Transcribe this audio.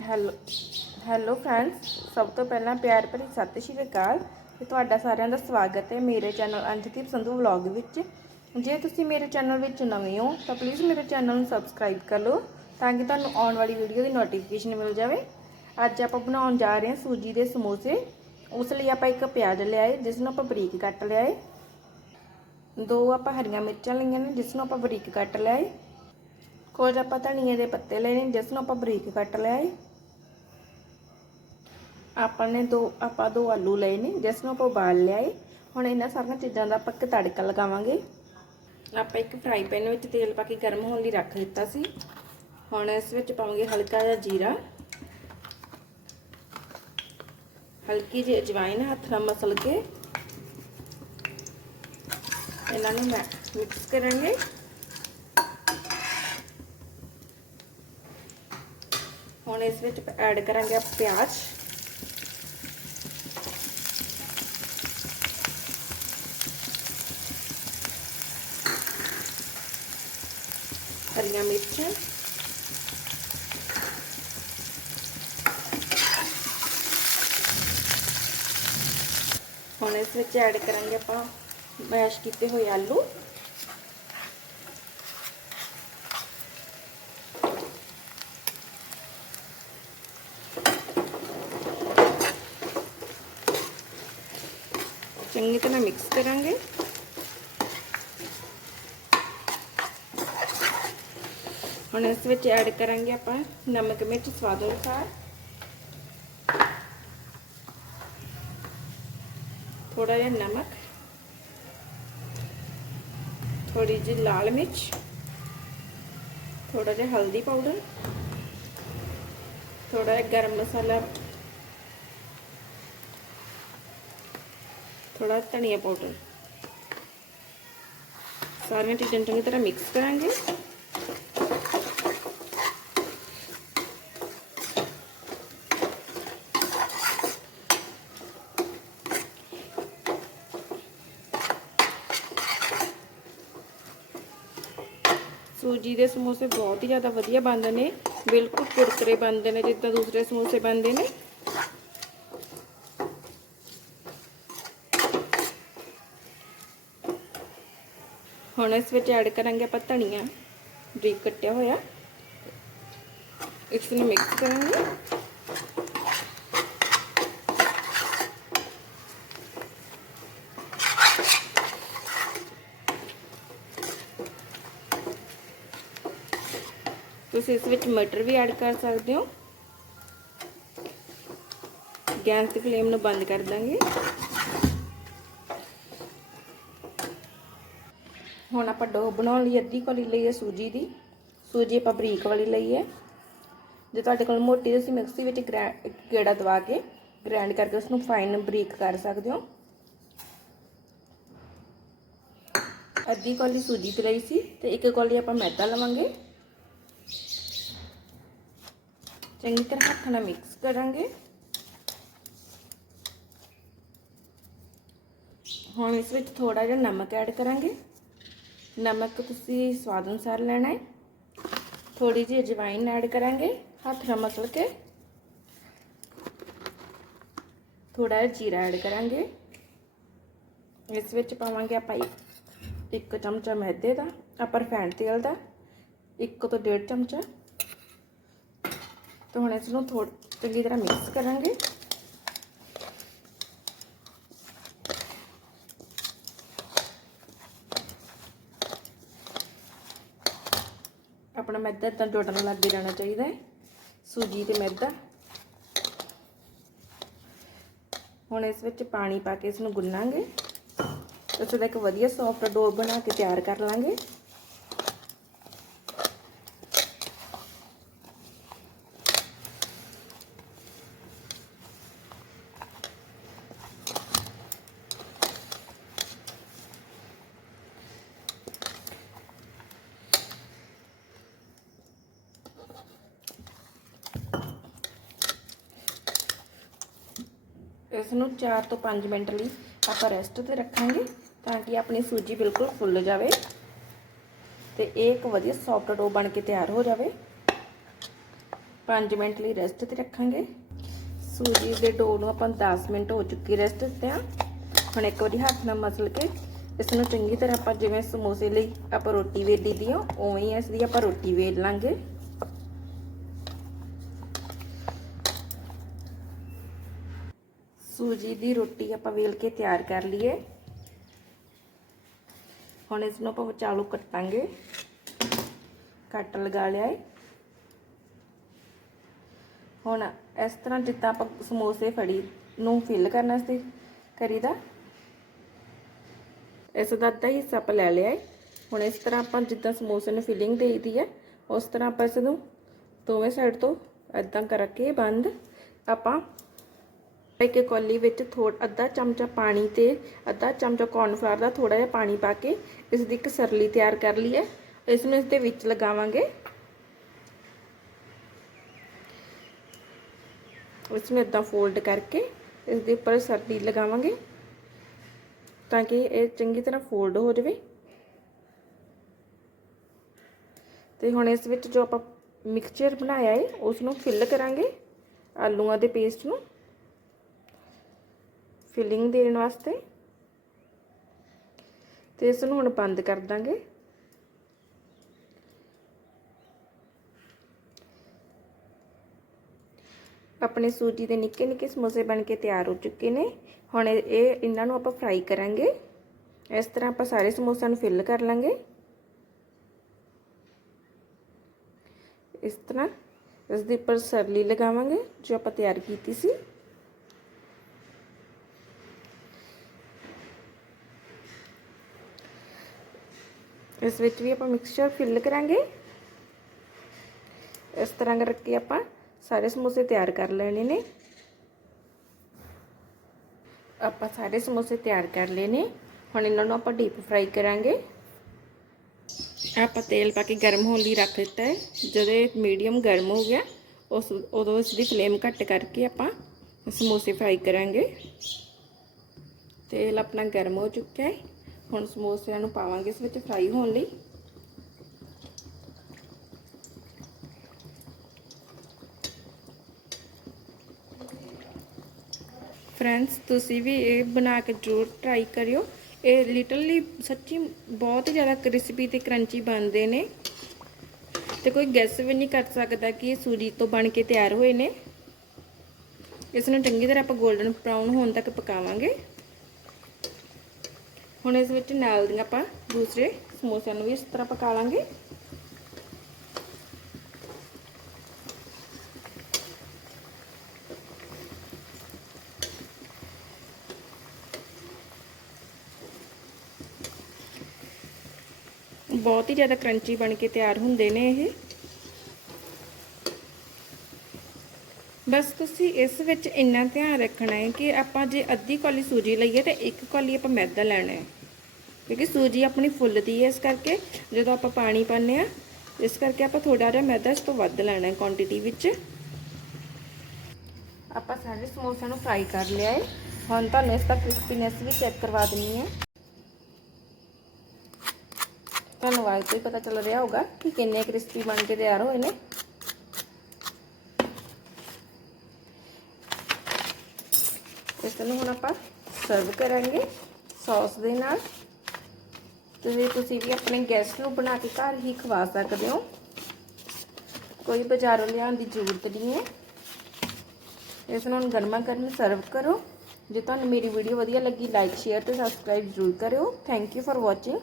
Hello hello friends, ਸਭ ਤੋਂ ਪਹਿਲਾਂ ਪਿਆਰ ਭਰੀ ਸਤਿ ਸ਼੍ਰੀ ਅਕਾਲ ਤੇ ਤੁਹਾਡਾ ਸਾਰਿਆਂ ਦਾ ਸਵਾਗਤ ਹੈ ਮੇਰੇ ਚੈਨਲ ਅੰਜਦੀਪ ਸੰਧੂ ਵਲੌਗ ਵਿੱਚ। ਜੇ ਤੁਸੀਂ ਮੇਰੇ ਚੈਨਲ ਵਿੱਚ ਨਵੇਂ ਹੋ, ਤਾਂ ਪਲੀਜ਼ ਮੇਰੇ ਚੈਨਲ ਨੂੰ ਸਬਸਕ੍ਰਾਈਬ ਕਰ ਲਓ ਤਾਂ ਕਿ ਤੁਹਾਨੂੰ ਆਉਣ ਵਾਲੀ ਵੀਡੀਓ ਦੀ ਨੋਟੀਫਿਕੇਸ਼ਨ ਮਿਲ ਜਾਵੇ। ਅੱਜ ਆਪਾਂ ਬਣਾਉਣ ਜਾ ਰਹੇ ਹਾਂ ਸੂਜੀ ਦੇ ਸਮੋਸੇ। ਉਸ ਲਈ ਆਪਾਂ ਇੱਕ ਪਿਆਜ਼ ਲਿਆਏ ਜਿਸ ਨੂੰ ਆਪਾਂ ਬਰੀਕ ਕੱਟ ਲਿਆਏ। ਦੋ ਆਪਾਂ ਹਰੀਆਂ ਮਿਰਚਾਂ ਲਈਆਂ ਨੇ ਜਿਸ ਨੂੰ ਆਪਾਂ ਬਰੀਕ ਕੱਟ ਲਿਆਏ। ਕੁਝ ਆਪਾਂ ਧਨੀਏ ਦੇ ਪੱਤੇ ਲਏ ਨੇ ਜਿਸ ਨੂੰ ਆਪਾਂ ਬਰੀਕ ਕੱਟ ਲਿਆਏ। ਆਪਾਂ ਨੇ ਦੋ, ਆਪਾਂ ਦੋ ਆਲੂ ਲਏ ਨੇ, ਜਿਸ ਨੂੰ ਆਪਾਂ ਉਬਾਲ ਲਿਆ ਏ ਹੁਣ ਇਹਨਾਂ ਸਾਰੀਆਂ ਚੀਜ਼ਾਂ ਦਾ ਆਪਾਂ ਇੱਕ ਤੜਕਾ ਲਗਾਵਾਂਗੇ। ਆਪਾਂ ਇੱਕ ਫਰਾਈ ਪੈਨ ਵਿੱਚ ਤੇਲ ਪਾ ਕੇ ਗਰਮ ਹੋਣ ਲਈ ਰੱਖ ਦਿੱਤਾ ਸੀ। ਹੁਣ ਇਸ ਵਿੱਚ ਪਾਵਾਂਗੇ ਹਲਕਾ ਜਿਹਾ ਜੀਰਾ। ਹਲਕੀ ਜਿਹੀ ਅਜਵਾਇਨ ਹੱਥ ਨਾਲ ਮਸਲ ਕੇ। ਇਹਨਾਂ ਨੂੰ ਮੈਂ ਮਿਕਸ ਕਰਾਂਗੇ। ਹੁਣ ਇਸ ਵਿੱਚ ਐਡ ਕਰਾਂਗੇ ਪਿਆਜ਼। ਹਰੀਆਂ ਮਿਰਚਾਂ। ਹੁਣ ਇਸ ਵਿੱਚ ਐਡ ਕਰਾਂਗੇ ਆਪਾਂ ਮੈਸ਼ ਕੀਤੇ ਹੋਏ ਆਲੂ। ਚੰਗੀ ਤਰ੍ਹਾਂ ਮਿਕਸ ਕਰਾਂਗੇ। ਹੁਣ ਇਸ ਵਿੱਚ ਐਡ ਕਰਾਂਗੇ ਆਪਾਂ ਨਮਕ, ਮਿਰਚ, ਸਵਾਦ ਅਨੁਸਾਰ। ਥੋੜਾ ਜਿਹਾ ਨਮਕ। ਥੋੜੀ ਜਿਹੀ ਲਾਲ ਮਿਰਚ। ਥੋੜਾ ਜਿਹਾ ਹਲਦੀ ਪਾਊਡਰ। ਥੋੜਾ ਜਿਹਾ ਗਰਮ ਮਸਾਲਾ। ਥੋੜਾ ਧਨੀਆ ਪਾਊਡਰ। ਸਾਰੀਆਂ ਚੀਜ਼ਾਂ ਚੰਗੀ ਤਰ੍ਹਾਂ ਮਿਕਸ ਕਰਾਂਗੇ। ਸੂਜੀ ਦੇ ਸਮੋਸੇ ਬਹੁਤ ਹੀ ਜ਼ਿਆਦਾ ਵਧੀਆ ਬਣਦੇ ਨੇ, ਬਿਲਕੁਲ ਕੁਰਕਰੇ ਬਣਦੇ ਨੇ ਜਿੱਦਾਂ ਦੂਸਰੇ ਸਮੋਸੇ ਬਣਦੇ ਨੇ। ਹੁਣ ਇਸ ਵਿੱਚ ਐਡ ਕਰਾਂਗੇ ਆਪਾਂ ਧਨੀਆ, ਬਰੀਕ ਕੱਟਿਆ ਹੋਇਆ। ਇਸ ਨੂੰ ਮਿਕਸ ਕਰਾਂਗੇ। ਤੁਸੀਂ ਇਸ ਵਿੱਚ ਮਟਰ ਵੀ ਐਡ ਕਰ ਸਕਦੇ ਹੋ। ਗੈਸ ਦੀ ਫਲੇਮ ਨੂੰ ਬੰਦ ਕਰ ਦਾਂਗੇ। ਹੁਣ ਆਪਾਂ ਡੋ ਬਣਾਉਣ ਲਈ ਅੱਧੀ ਕੋਲੀ ਲਈ ਹੈ ਸੂਜੀ ਦੀ। ਸੂਜੀ ਆਪਾਂ ਬਰੀਕ ਵਾਲੀ ਲਈ ਹੈ। ਜੇ ਤੁਹਾਡੇ ਕੋਲ ਮੋਟੀ ਤੁਸੀਂ ਮਿਕਸੀ ਵਿੱਚ ਗੇੜਾ ਦਵਾ ਕੇ ਗ੍ਰਾਈਂਡ ਕਰਕੇ ਉਸ ਨੂੰ ਫਾਈਨ ਬਰੀਕ ਕਰ ਸਕਦੇ ਹੋ। ਅੱਧੀ ਕੋਲੀ ਸੂਜੀ ਤੇ ਲਈ ਸੀ ਤੇ ਇੱਕ ਕੋਲੀ ਆਪਾਂ ਮੈਦਾ ਲਵਾਂਗੇ। ਚੰਗੀ ਤਰ੍ਹਾਂ ਹੱਥ ਨਾਲ ਮਿਕਸ ਕਰਾਂਗੇ ਹੁਣ ਇਸ ਵਿੱਚ ਥੋੜਾ ਜਿਹਾ ਨਮਕ ਐਡ ਕਰਾਂਗੇ ਨਮਕ ਤੁਸੀਂ ਸਵਾਦ ਅਨੁਸਾਰ ਲੈਣਾ ਹੈ ਥੋੜੀ ਜਿਹੀ ਅਜਵਾਇਨ ਐਡ ਕਰਾਂਗੇ ਹੱਥ ਨਾਲ ਮਸਲ ਕੇ ਥੋੜਾ ਜਿਹਾ ਜੀਰਾ ਐਡ ਕਰਾਂਗੇ ਇਸ ਵਿੱਚ ਪਾਵਾਂਗੇ ਆਪਾਂ ਇੱਕ ਚਮਚਾ ਮੈਦੇ ਦਾ ਆਪਾਂ ਰਿਫਾਈਂਡ ਤੇਲ ਦਾ ਇੱਕ ਤੋਂ ਡੇਢ ਚਮਚਾ ਤਾਂ ਹੁਣ ਇਸ ਨੂੰ ਥੋੜਾ ਚੰਗੀ ਤਰ੍ਹਾਂ ਮਿਕਸ ਕਰਾਂਗੇ। ਆਪਣਾ ਮੈਦਾ ਇਦਾਂ ਟੁੱਟਣ ਲੱਗ ਜਾਣਾ ਚਾਹੀਦਾ ਹੈ। ਸੂਜੀ ਤੇ ਮੈਦਾ। ਹੁਣ ਇਸ ਵਿੱਚ ਪਾਣੀ ਪਾ ਕੇ ਇਸ ਨੂੰ ਗੁੰਨਾਂਗੇ ਇਸ ਦਾ ਇੱਕ ਵਧੀਆ ਸੌਫਟ ਡੋ ਬਣਾ ਕੇ ਤਿਆਰ ਕਰ ਲਾਂਗੇ। ਇਸ ਨੂੰ 4 ਤੋਂ 5 ਮਿੰਟ ਲਈ ਆਪਾਂ ਰੈਸਟ ਤੇ ਰੱਖਾਂਗੇ ਤਾਂ ਕਿ ਆਪਣੀ ਸੂਜੀ ਬਿਲਕੁਲ ਫੁੱਲ ਜਾਵੇ ਤੇ ਇਹ ਇੱਕ ਵਧੀਆ ਸੌਫਟ ਡੋ ਬਣ ਕੇ ਤਿਆਰ ਹੋ ਜਾਵੇ। 5 ਮਿੰਟ ਲਈ ਰੈਸਟ ਤੇ ਰੱਖਾਂਗੇ। ਸੂਜੀ ਦੇ ਡੋ ਨੂੰ ਆਪਾਂ 10 ਮਿੰਟ ਹੋ ਚੁੱਕੀ ਰੈਸਟ ਦਿੱਤੇ ਆ। ਹੁਣ ਇੱਕ ਵਾਰੀ ਹੱਥ ਨਾਲ ਮਸਲ ਕੇ ਇਸ ਨੂੰ ਚੰਗੀ ਤਰ੍ਹਾਂ ਆਪਾਂ ਜਿਵੇਂ ਸਮੋਸੇ ਲਈ ਆਪਾਂ ਰੋਟੀ ਵੇਲੀ ਦੀ ਉਵੇਂ ਹੀ ਇਸ ਦੀ ਆਪਾਂ ਰੋਟੀ ਵੇਲ ਲਾਂਗੇ। ਸੂਜੀ ਦੀ ਰੋਟੀ ਆਪਾਂ ਵੇਲ ਕੇ ਤਿਆਰ ਕਰ ਲਈਏ। ਹੁਣ ਇਸ ਨੂੰ ਆਪਾਂ ਵਿਚਾਲੂ ਕੱਟਾਂਗੇ। ਕੱਟ ਲਗਾ ਲਿਆ ਏ। ਹੁਣ ਇਸ ਤਰ੍ਹਾਂ ਜਿੱਦਾਂ ਆਪਾਂ ਸਮੋਸੇ ਫੜੀ ਨੂੰ ਫਿਲ ਕਰਨਾ ਸੀ ਕਰੀਦਾ। ਇਸ ਦਾ ਅੱਧਾ ਹਿੱਸਾ ਆਪਾਂ ਲੈ ਲਿਆ ਏ। ਹੁਣ ਇਸ ਤਰ੍ਹਾਂ ਆਪਾਂ ਜਿੱਦਾਂ ਸਮੋਸੇ ਨੂੰ ਫਿਲਿੰਗ ਦੇਈਦੀ ਹੈ ਉਸ ਤਰ੍ਹਾਂ ਆਪਾਂ ਇਸ ਨੂੰ ਦੋਵੇਂ ਸਾਈਡ ਤੋਂ ਇਦਾਂ ਕਰਕੇ ਬੰਦ ਆਪਾਂ ਇੱਕ ਕੌਲੀ ਵਿੱਚ ਥੋੜਾ ਅੱਧਾ ਚਮਚਾ ਪਾਣੀ ਤੇ ਅੱਧਾ ਚਮਚਾ ਕੌਰਨਫਲਾਵਰ ਦਾ ਥੋੜਾ ਜਿਹਾ ਪਾਣੀ ਪਾ ਕੇ ਇਸ ਦੀ ਇੱਕ ਸਰਲੀ ਤਿਆਰ ਕਰ ਲਈ ਹੈ। ਇਸ ਨੂੰ ਇਸ ਦੇ ਵਿੱਚ ਲਗਾਵਾਂਗੇ। ਇਸ ਨੂੰ ਇਦਾਂ ਫੋਲਡ ਕਰਕੇ ਇਸ ਦੇ ਉੱਪਰ ਸਰਲੀ ਲਗਾਵਾਂਗੇ ਤਾਂ ਕਿ ਇਹ ਚੰਗੀ ਤਰ੍ਹਾਂ ਫੋਲਡ ਹੋ ਜਾਵੇ। ਤੇ ਹੁਣ ਇਸ ਵਿੱਚ ਜੋ ਆਪਾਂ ਮਿਕਸਚਰ ਬਣਾਇਆ ਹੈ ਉਸ ਨੂੰ ਫਿਲ ਕਰਾਂਗੇ ਆਲੂਆਂ ਦੇ ਪੇਸਟ ਨੂੰ। ਫਿਲਿੰਗ ਦੇਣ ਵਾਸਤੇ। ਤੇ ਇਸ ਨੂੰ ਹੁਣ ਬੰਦ ਕਰ ਦਾਂਗੇ। ਆਪਣੇ ਸੂਜੀ ਦੇ ਨਿੱਕੇ ਨਿੱਕੇ ਸਮੋਸੇ ਬਣ ਕੇ ਤਿਆਰ ਹੋ ਚੁੱਕੇ ਨੇ। ਹੁਣ ਇਹ ਇਹਨਾਂ ਨੂੰ ਆਪਾਂ ਫਰਾਈ ਕਰਾਂਗੇ। ਇਸ ਤਰ੍ਹਾਂ ਆਪਾਂ ਸਾਰੇ ਸਮੋਸਿਆਂ ਨੂੰ ਫਿਲ ਕਰ ਲਾਂਗੇ। ਇਸ ਤਰ੍ਹਾਂ ਇਸ ਦੇ ਉੱਪਰ ਸਰਲੀ ਲਗਾਵਾਂਗੇ, ਜੋ ਆਪਾਂ ਤਿਆਰ ਕੀਤੀ ਸੀ। ਇਸ ਵਿੱਚ ਵੀ ਆਪਾਂ ਮਿਕਸਚਰ ਫਿਲ ਕਰਾਂਗੇ ਇਸ ਤਰ੍ਹਾਂ ਕਰਕੇ ਆਪਾਂ ਸਾਰੇ ਸਮੋਸੇ ਤਿਆਰ ਕਰ ਲੈਣੇ ਨੇ ਆਪਾਂ ਸਾਰੇ ਸਮੋਸੇ ਤਿਆਰ ਕਰ ਲਏ ਨੇ ਹੁਣ ਇਹਨਾਂ ਨੂੰ ਆਪਾਂ ਡੀਪ ਫਰਾਈ ਕਰਾਂਗੇ ਆਪਾਂ ਤੇਲ ਪਾ ਕੇ ਗਰਮ ਹੋਣ ਲਈ ਰੱਖ ਦਿੱਤਾ ਹੈ ਜਦੋਂ ਇਹ ਮੀਡੀਅਮ ਗਰਮ ਹੋ ਗਿਆ ਉਸ ਉਦੋਂ ਇਸ ਦੀ ਫਲੇਮ ਘੱਟ ਕਰਕੇ ਆਪਾਂ ਸਮੋਸੇ ਫਰਾਈ ਕਰਾਂਗੇ ਤੇਲ ਆਪਣਾ ਗਰਮ ਹੋ ਚੁੱਕਾ ਹੈ ਹੁਣ ਸਮੋਸਿਆਂ ਨੂੰ ਪਾਵਾਂਗੇ ਇਸ ਵਿੱਚ ਫਰਾਈ ਹੋਣ ਲਈ। ਫਰੈਂਡਸ ਤੁਸੀਂ ਵੀ ਇਹ ਬਣਾ ਕੇ ਜ਼ਰੂਰ ਟਰਾਈ ਕਰਿਓ। ਇਹ ਲਿਟਰਲੀ ਸੱਚੀ ਬਹੁਤ ਹੀ ਜ਼ਿਆਦਾ ਕ੍ਰਿਸਪੀ ਤੇ ਕਰੰਚੀ ਬਣਦੇ ਨੇ। ਤੇ ਕੋਈ ਗੈਸ ਵੀ ਨਹੀਂ ਕਰ ਸਕਦਾ ਕਿ ਇਹ ਸੂਜੀ ਤੋਂ ਬਣ ਕੇ ਤਿਆਰ ਹੋਏ ਨੇ। ਇਸ ਨੂੰ ਚੰਗੀ ਤਰ੍ਹਾਂ ਆਪਾਂ 골ਡਨ ਬ੍ਰਾਊਨ ਹੋਣ ਤੱਕ ਪਕਾਵਾਂਗੇ। ਹੁਣ ਇਸ ਵਿੱਚ ਨਾਲ ਦੀਆਂ ਆਪਾਂ ਦੂਸਰੇ ਸਮੋਸਿਆਂ ਨੂੰ ਵੀ ਇਸ ਤਰ੍ਹਾਂ ਪਕਾ ਲਾਂਗੇ ਬਹੁਤ ਹੀ ਜ਼ਿਆਦਾ ਕਰੰਚੀ ਬਣ ਕੇ ਤਿਆਰ ਹੁੰਦੇ ਨੇ ਇਹ ਬਸ ਤੁਸੀਂ ਇਸ ਵਿੱਚ ਇੰਨਾ ਧਿਆਨ ਰੱਖਣਾ ਹੈ ਕਿ ਆਪਾਂ ਜੇ ਅੱਧੀ ਕੌਲੀ ਸੂਜੀ ਲਈਏ ਤੇ ਇੱਕ ਕੌਲੀ ਆਪਾਂ ਮੈਦਾ ਲੈਣਾ ਹੈ ਕਿਉਂਕਿ ਸੂਜੀ ਆਪਣੀ ਫੁੱਲਦੀ ਹੈ, ਇਸ ਕਰਕੇ ਜਦੋਂ ਆਪਾਂ ਪਾਣੀ ਪਾਉਂਦੇ ਆ ਇਸ ਕਰਕੇ ਆਪਾਂ ਥੋੜਾ ਜਿਹਾ ਮੈਦਾ ਇਸ ਤੋਂ ਵੱਧ ਲੈਣਾ ਹੈ ਕੁਆਂਟੀਟੀ ਵਿੱਚ। ਆਪਾਂ ਸਾਰੇ ਸਮੋਸਿਆਂ ਨੂੰ ਫਰਾਈ ਕਰ ਲਿਆ ਹੈ। ਹੁਣ ਤੁਹਾਨੂੰ ਇਸ ਦਾ ਕ੍ਰਿਸਪੀਨੈਸ ਵੀ ਚੈੱਕ ਕਰਵਾ ਦਿੰਨੀ ਹੈ। ਤੁਹਾਨੂੰ ਆਵਾਜ਼ ਤੋਂ ਹੀ ਪਤਾ ਚੱਲ ਰਿਹਾ ਹੋਗਾ ਕਿ ਕਿੰਨੇ ਕ੍ਰਿਸਪੀ ਬਣ ਕੇ ਤਿਆਰ ਹੋਏ ਨੇ। ਇਸ ਨੂੰ ਹੁਣ ਆਪਾਂ ਸਰਵ ਕਰਾਂਗੇ ਸੌਸ ਦੇ ਨਾਲ। ਤੇ ਤੁਸੀਂ ਵੀ ਆਪਣੇ ਗੈਸਟ ਨੂੰ ਬਣਾ ਕੇ ਘਰ ਹੀ ਖਵਾ ਸਕਦੇ ਹੋ। ਕੋਈ ਬਾਜ਼ਾਰੋਂ ਲਿਆਉਣ ਦੀ ਜ਼ਰੂਰਤ ਨਹੀਂ ਹੈ। ਇਸ ਨੂੰ ਹੁਣ ਗਰਮਾ ਗਰਮ ਸਰਵ ਕਰੋ। ਜੇ ਤੁਹਾਨੂੰ ਮੇਰੀ ਵੀਡੀਓ ਵਧੀਆ ਲੱਗੀ ਲਾਈਕ ਸ਼ੇਅਰ ਤੇ ਸਬਸਕ੍ਰਾਈਬ ਜ਼ਰੂਰ ਕਰਿਓ। Thank you for watching